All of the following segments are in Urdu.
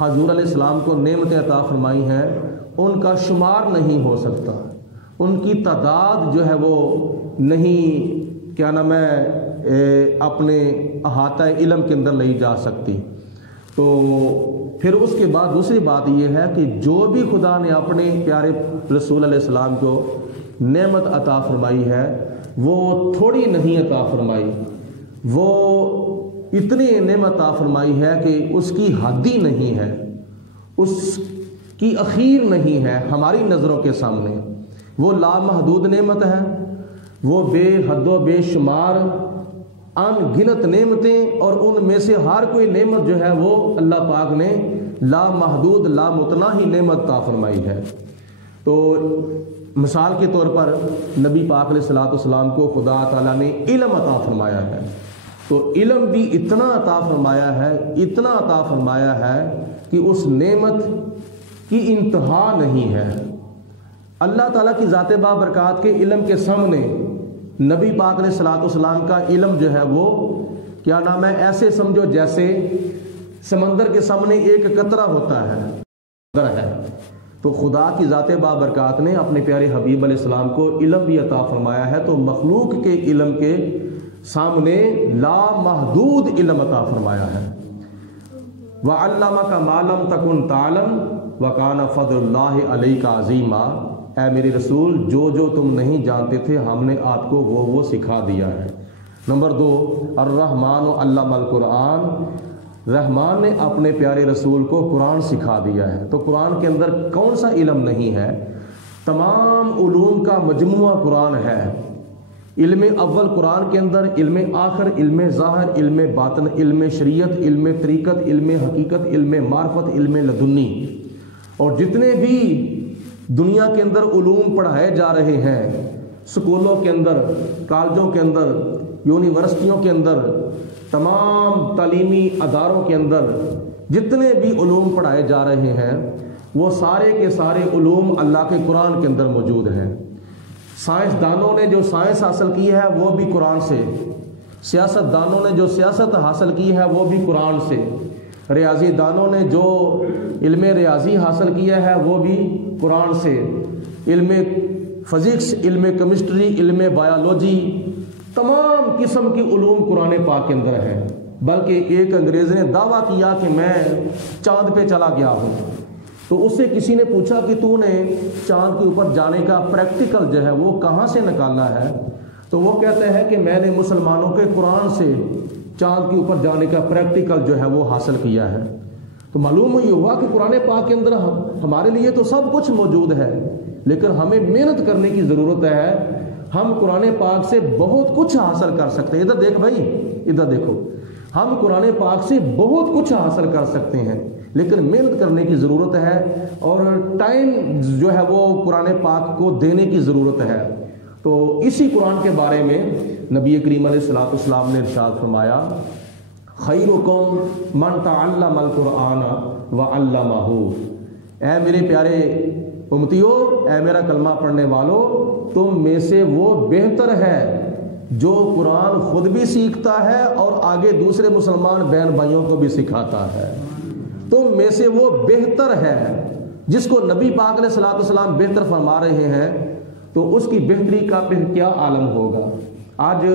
حضور علیہ السلام کو نعمتیں عطا فرمائی ہیں ان کا شمار نہیں ہو سکتا، ان کی تعداد جو ہے وہ نہیں کیا نام ہے اپنے احاطہ علم کے اندر لی جا سکتی۔ تو پھر اس کے بعد دوسری بات یہ ہے کہ جو بھی خدا نے اپنے پیارے رسول علیہ السلام کو نعمت عطا فرمائی ہے وہ تھوڑی نہیں عطا فرمائی، وہ اتنی نعمت عطا فرمائی ہے کہ اس کی حد ہی نہیں ہے، اس کی اخیر نہیں ہے ہماری نظروں کے سامنے۔ وہ لامحدود نعمت ہے، وہ بے حد و بے شمار ان گنت نعمتیں، اور ان میں سے ہر کوئی نعمت جو ہے وہ اللہ پاک نے لامحدود لامتناہی نعمت عطا فرمائی ہے۔ تو مثال کے طور پر نبی پاک علیہ الصلوۃ والسلام کو خدا تعالیٰ نے علم عطا فرمایا ہے، تو علم بھی اتنا عطا فرمایا ہے، اتنا عطا فرمایا ہے کہ اس نعمت کی انتہا نہیں ہے۔ اللہ تعالیٰ کی ذات بابرکات کے علم کے سامنے نبی پاک علیہ الصلوۃ والسلام کا علم جو ہے وہ کیا نام ہے، ایسے سمجھو جیسے سمندر کے سامنے ایک قطرہ ہوتا ہے۔ تو خدا کی ذات بابرکات نے اپنے پیارے حبیب علیہ السلام کو علم بھی عطا فرمایا ہے، تو مخلوق کے علم کے سامنے لامحدود علم عطا فرمایا ہے۔ وَعَلَّمَكَ مَا لَمْ تَكُنْ تَعْلَمْ وَكَانَ فَضْلُ اللَّهِ عَلَيْكَ عَظِيمًا، اے میرے رسول جو تم نہیں جانتے تھے ہم نے آپ کو وہ سکھا دیا ہے۔ نمبر 2، الرحمن علم القرآن، رحمان نے اپنے پیارے رسول کو قرآن سکھا دیا ہے۔ تو قرآن کے اندر کون سا علم نہیں ہے؟ تمام علوم کا مجموعہ قرآن ہے۔ علم اول قرآن کے اندر، علم آخر، علم ظاہر، علم باطن، علم شریعت، علم طریقت، علم حقیقت، علم معرفت، علم لدنی، اور جتنے بھی دنیا کے اندر علوم پڑھائے جا رہے ہیں، سکولوں کے اندر، کالجوں کے اندر، یونیورسٹیوں کے اندر، تمام تعلیمی اداروں کے اندر جتنے بھی علوم پڑھائے جا رہے ہیں وہ سارے کے سارے علوم اللہ کے قرآن کے اندر موجود ہیں۔ سائنسدانوں نے جو سائنس حاصل کی ہے وہ بھی قرآن سے، سیاست دانوں نے جو سیاست حاصل کی ہے وہ بھی قرآن سے، ریاضی دانوں نے جو علم ریاضی حاصل کیا ہے وہ بھی قرآن سے، علم فزکس، علم کیمسٹری، علم بایولوجی، تمام قسم کی علوم قرآن پاک کے اندر ہیں۔ بلکہ ایک انگریز نے دعویٰ کیا کہ میں چاند پہ چلا گیا ہوں، تو اس سے کسی نے پوچھا کہ تو نے چاند کے اوپر جانے کا پریکٹیکل جو ہے وہ کہاں سے نکالا ہے؟ تو وہ کہتے ہیں کہ میں نے مسلمانوں کے قرآن سے چاند کے اوپر جانے کا پریکٹیکل جو ہے وہ حاصل کیا ہے۔ تو معلوم یہ ہوا کہ قرآن پاک کے اندر ہمارے لیے تو سب کچھ موجود ہے، لیکن ہمیں محنت کرنے کی ضرورت ہے۔ ہم قرآن پاک سے بہت کچھ حاصل کر سکتے ہیں۔ ادھر دیکھ بھائی، ادھر دیکھو، ہم قرآن پاک سے بہت کچھ حاصل کر سکتے ہیں، لیکن محنت کرنے کی ضرورت ہے، اور ٹائم جو ہے وہ قرآن پاک کو دینے کی ضرورت ہے۔ تو اسی قرآن کے بارے میں نبی کریم علیہ الصلوۃ والسلام نے ارشاد فرمایا، خیرکم من تعلم القرآن وعلمہ، اے میرے پیارے امتیو، اے میرا کلمہ پڑھنے والو، تم میں سے وہ بہتر ہے جو قرآن خود بھی سیکھتا ہے اور آگے دوسرے مسلمان بہن بھائیوں کو بھی سکھاتا ہے۔ تم میں سے وہ بہتر ہے جس کو نبی پاک علیہ الصلوۃ والسلام بہتر فرما رہے ہیں، تو اس کی بہتری کا پھر کیا عالم ہوگا۔ آج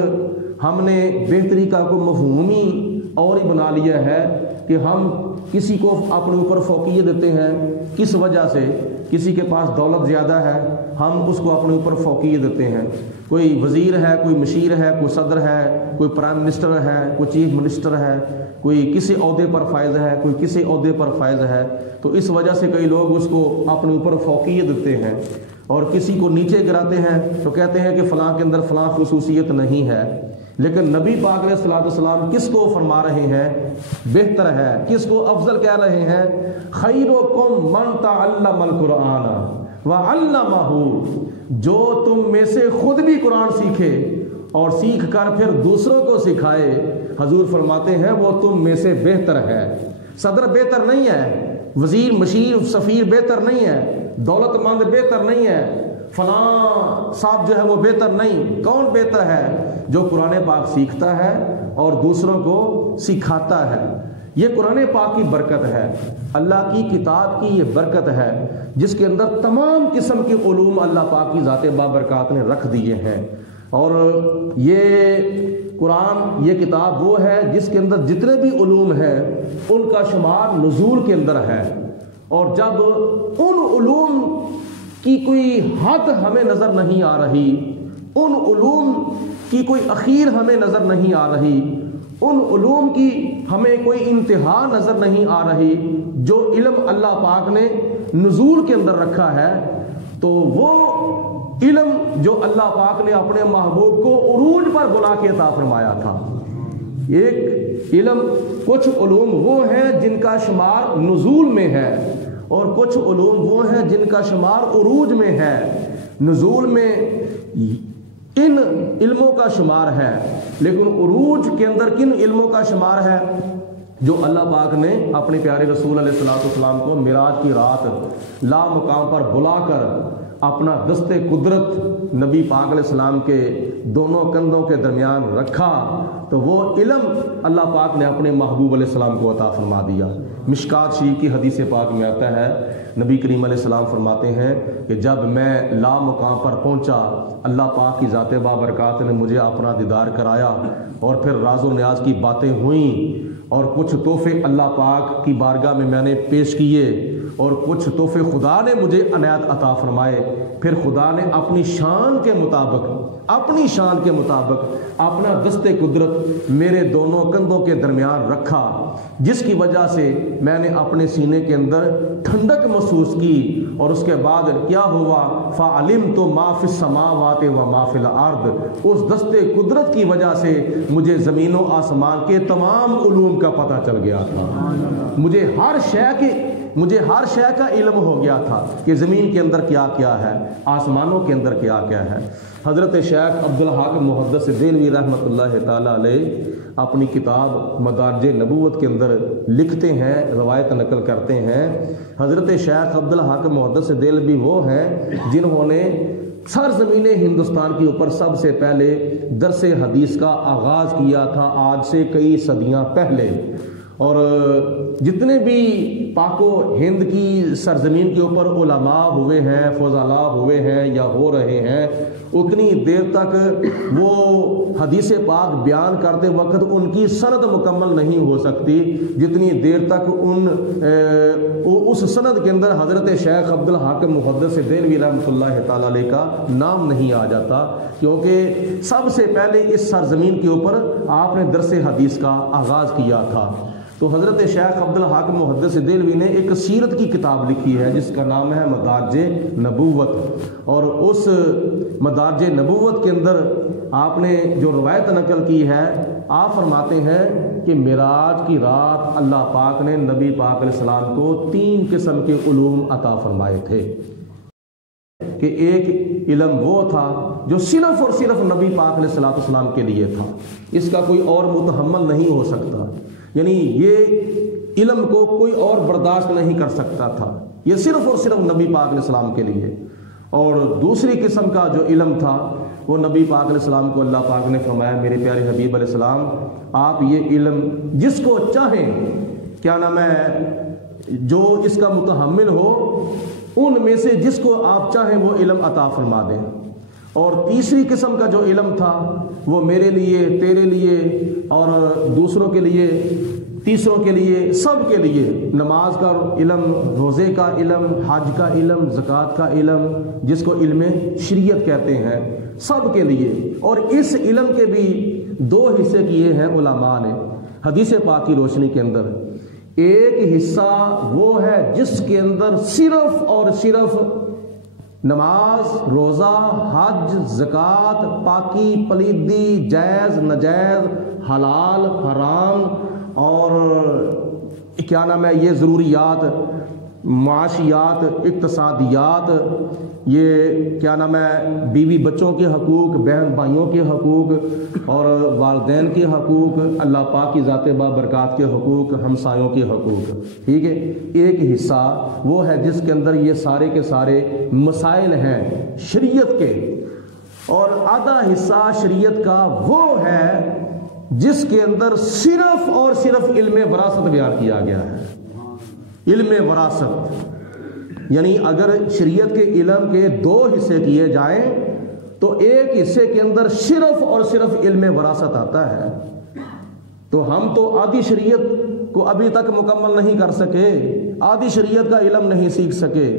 ہم نے بہتری کا کوئی مفہوم ہی اور ہی بنا لیا ہے کہ ہم کسی کو اپنے اوپر فوقیت دیتے ہیں، کس وجہ سے؟ کسی کے پاس دولت زیادہ ہے، ہم اس کو اپنے اوپر فوقیت دیتے ہیں۔ کوئی وزیر ہے، کوئی مشیر ہے، کوئی صدر ہے، کوئی پرائم منسٹر ہے، کوئی چیف منسٹر ہے، کوئی کسی عہدے پر فائز ہے، کوئی کسی عہدے پر فائز ہے، تو اس وجہ سے کئی لوگ اس کو اپنے اوپر فوقیت دیتے ہیں، اور کسی کو نیچے گراتے ہیں تو کہتے ہیں کہ فلاں کے اندر فلاں خصوصیت نہیں ہے۔ لیکن نبی پاک علیہ الصلوۃ والسلام کس کو فرما رہے ہیں بہتر ہے، کس کو افضل کہہ رہے ہیں؟ خیرکم من تعلم القرآن وعلمہ، جو تم میں سے خود بھی قرآن سیکھے اور سیکھ کر پھر دوسروں کو سکھائے، حضور فرماتے ہیں وہ تم میں سے بہتر ہے۔ صدر بہتر نہیں ہے، وزیر مشیر سفیر بہتر نہیں ہے، دولت مند بہتر نہیں ہے، فلاں صاحب جو ہے وہ بہتر نہیں۔ کون بہتر ہے؟ جو قرآن پاک سیکھتا ہے اور دوسروں کو سکھاتا ہے۔ یہ قرآن پاک کی برکت ہے، اللہ کی کتاب کی یہ برکت ہے جس کے اندر تمام قسم کے علوم اللہ پاک کی ذات بابرکات نے رکھ دیے ہیں۔ اور یہ قرآن، یہ کتاب وہ ہے جس کے اندر جتنے بھی علوم ہیں ان کا شمار نزول کے اندر ہے، اور جب ان علوم کی کوئی حد ہمیں نظر نہیں آ رہی، ان علوم کی کوئی اخیر ہمیں نظر نہیں آ رہی، ان علوم کی ہمیں کوئی انتہا نظر نہیں آ رہی جو علم اللہ پاک نے نزول کے اندر رکھا ہے، تو وہ علم جو اللہ پاک نے اپنے محبوب کو عروج پر بلا کے عطا فرمایا تھا۔ ایک علم، کچھ علوم وہ ہیں جن کا شمار نزول میں ہے، اور کچھ علوم وہ ہیں جن کا شمار عروج میں ہے۔ نزول میں ان علموں کا شمار ہے، لیکن عروج کے اندر کن علموں کا شمار ہے؟ جو اللہ پاک نے اپنے پیارے رسول علیہ السلام کو معراج کی رات لا مقام پر بلا کر اپنا دست قدرت نبی پاک علیہ السلام کے دونوں کندھوں کے درمیان رکھا، تو وہ علم اللہ پاک نے اپنے محبوب علیہ السلام کو عطا فرما دیا۔ مشکات شریف کی حدیث پاک میں آتا ہے، نبی کریم علیہ السلام فرماتے ہیں کہ جب میں لا مقام پر پہنچا، اللہ پاک کی ذات بابرکات نے مجھے اپنا دیدار کرایا، اور پھر راز و نیاز کی باتیں ہوئیں، اور کچھ تحفے اللہ پاک کی بارگاہ میں نے پیش کیے، اور کچھ تحفے خدا نے مجھے عنایت عطا فرمائے۔ پھر خدا نے اپنی شان کے مطابق اپنا دست قدرت میرے دونوں کندھوں کے درمیان رکھا، جس کی وجہ سے میں نے اپنے سینے کے اندر ٹھنڈک محسوس کی، اور اس کے بعد کیا ہوا؟ فَعَلِمْتُ مَا فِي السَّمَاوَاتِ وَمَا فِي الْأَرْضِ، اس دست قدرت کی وجہ سے مجھے زمین و آسمان کے تمام علوم کا پتہ چل گیا تھا۔ مجھے ہر شے کا علم ہو گیا تھا کہ زمین کے اندر کیا کیا ہے، آسمانوں کے اندر کیا کیا ہے۔ حضرت شیخ عبدالحق محدث دہلوی رحمۃ اللہ تعالی علیہ اپنی کتاب مدارج نبوت کے اندر لکھتے ہیں، روایت نقل کرتے ہیں، حضرت شیخ عبدالحق محدث دہلوی وہ ہیں جنہوں نے سرزمین ہندوستان کے اوپر سب سے پہلے درس حدیث کا آغاز کیا تھا، آج سے کئی صدیاں پہلے۔ اور جتنے بھی پاک و ہند کی سرزمین کے اوپر علماء ہوئے ہیں، فضلاء ہوئے ہیں یا ہو رہے ہیں، اتنی دیر تک وہ حدیث پاک بیان کرتے وقت ان کی سند مکمل نہیں ہو سکتی جتنی دیر تک اس سند کے اندر حضرت شیخ عبدالحق محدث دہلوی رحمۃ اللہ تعالی علیہ کا نام نہیں آ جاتا، کیونکہ سب سے پہلے اس سرزمین کے اوپر آپ نے درس حدیث کا آغاز کیا تھا۔ تو حضرت شیخ عبدالحق محدث دہلوی نے ایک سیرت کی کتاب لکھی ہے جس کا نام ہے مدارج نبوت، اور اس مدارج نبوت کے اندر آپ نے جو روایت نقل کی ہے، آپ فرماتے ہیں کہ معراج کی رات اللہ پاک نے نبی پاک علیہ السلام کو 3 قسم کے علوم عطا فرمائے تھے، کہ ایک علم وہ تھا جو صرف اور صرف نبی پاک علیہ السلام کے لیے تھا، اس کا کوئی اور متحمل نہیں ہو سکتا، یعنی یہ علم کو کوئی اور برداشت نہیں کر سکتا تھا، یہ صرف اور صرف نبی پاک علیہ السلام کے لیے۔ اور دوسری قسم کا جو علم تھا وہ نبی پاک علیہ السلام کو اللہ پاک نے فرمایا، میرے پیارے حبیب علیہ السلام آپ یہ علم جس کو چاہیں، کیا نام ہے، جو اس کا متحمل ہو ان میں سے جس کو آپ چاہیں وہ علم عطا فرما دیں۔ اور تیسری قسم کا جو علم تھا وہ میرے لیے، تیرے لیے اور دوسروں کے لیے، تیسروں کے لیے، سب کے لیے، نماز کا علم، روزے کا علم، حج کا علم، زکوٰۃ کا علم، جس کو علم شریعت کہتے ہیں، سب کے لیے۔ اور اس علم کے بھی 2 حصے کیے ہیں علماء نے حدیث پاک کی روشنی کے اندر۔ ایک حصہ وہ ہے جس کے اندر صرف اور صرف نماز، روزہ، حج، زکوٰۃ، پاکی، پلیدی، جائز، ناجائز، حلال، حرام، اور کیا نام ہے، یہ ضروریات، معاشیات، اقتصادیات، یہ کیا نام ہے، بیوی بچوں کے حقوق، بہن بھائیوں کے حقوق اور والدین کے حقوق، اللہ پاک کی ذات بابرکات کے حقوق، ہمسایوں کے حقوق، ٹھیک ہے۔ ایک حصہ وہ ہے جس کے اندر یہ سارے کے سارے مسائل ہیں شریعت کے، اور آدھا حصہ شریعت کا وہ ہے جس کے اندر صرف اور صرف علم وراثت بیان کیا گیا ہے. علم وراثت یعنی اگر شریعت کے علم کے 2 حصے کیے جائیں تو ایک حصے کے اندر صرف اور صرف علم وراثت آتا ہے. تو ہم تو آدھی شریعت کو ابھی تک مکمل نہیں کر سکے, آدھی شریعت کا علم نہیں سیکھ سکے.